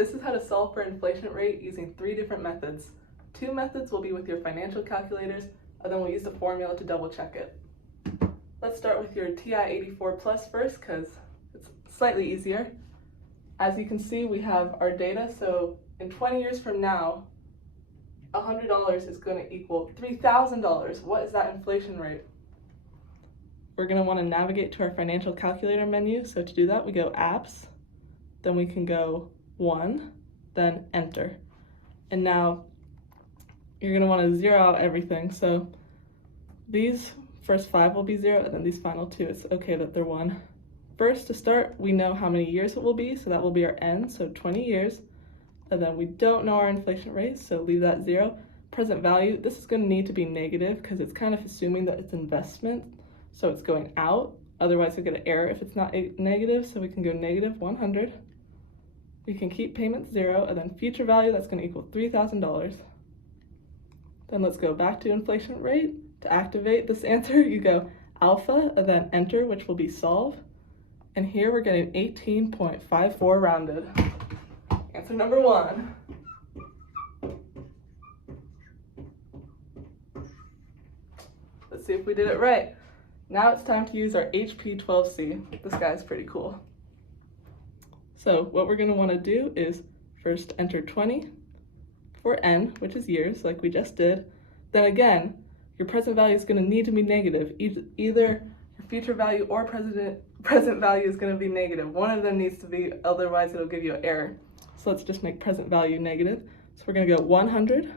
This is how to solve for inflation rate using 3 different methods. 2 methods will be with your financial calculators, and then we'll use the formula to double check it. Let's start with your TI-84 Plus first, because it's slightly easier. As you can see, we have our data, so in 20 years from now, $100 is going to equal $3,000. What is that inflation rate? We're going to want to navigate to our financial calculator menu. So to do that, we go Apps, then we can go 1, then Enter. And now you're going to want to zero out everything. So these first 5 will be 0, and then these final 2, it's okay that they're 1. First, to start, we know how many years it will be, so that will be our N, so 20 years. And then we don't know our inflation rate, so leave that 0. Present value, this is going to need to be negative because it's kind of assuming that it's investment, so it's going out. Otherwise, we'll get an error if it's not negative, so we can go negative 100. We can keep payments 0, and then future value, that's going to equal $3,000. Then let's go back to inflation rate. To activate this answer, you go alpha, and then enter, which will be solve. And here we're getting 18.54 rounded. Answer number 1. Let's see if we did it right. Now it's time to use our HP12C. This guy's pretty cool. So what we're going to want to do is first enter 20 for N, which is years, like we just did. Then again, your present value is going to need to be negative. Either your future value or present value is going to be negative. One of them needs to be, otherwise it'll give you an error. So let's just make present value negative. So we're going to go 100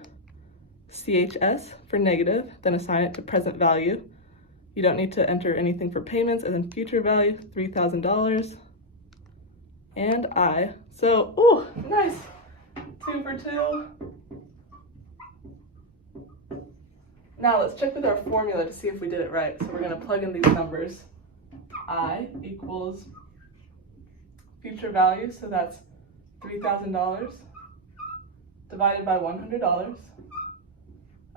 CHS for negative, then assign it to present value. You don't need to enter anything for payments, and then future value, $3,000. And I. So, ooh, nice. 2 for 2. Now let's check with our formula to see if we did it right. So we're going to plug in these numbers. I equals future value, so that's $3,000 divided by $100,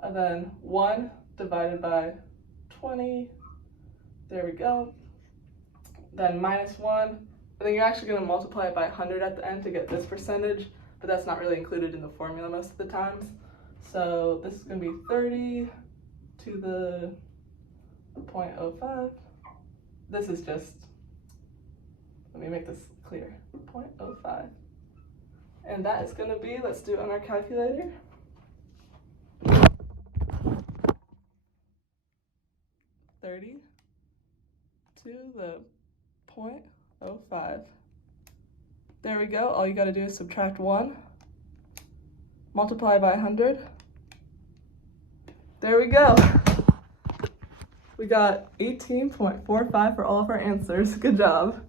and then 1 divided by 20, there we go, then minus 1, and then you're actually going to multiply it by 100 at the end to get this percentage, but that's not really included in the formula most of the times. So this is going to be 30 to the 0.05. This is just, let me make this clear, 0.05. And that is going to be, let's do it on our calculator. 30 to the 0.05. There we go. All you got to do is subtract 1, multiply by 100. There we go. We got 18.45 for all of our answers. Good job.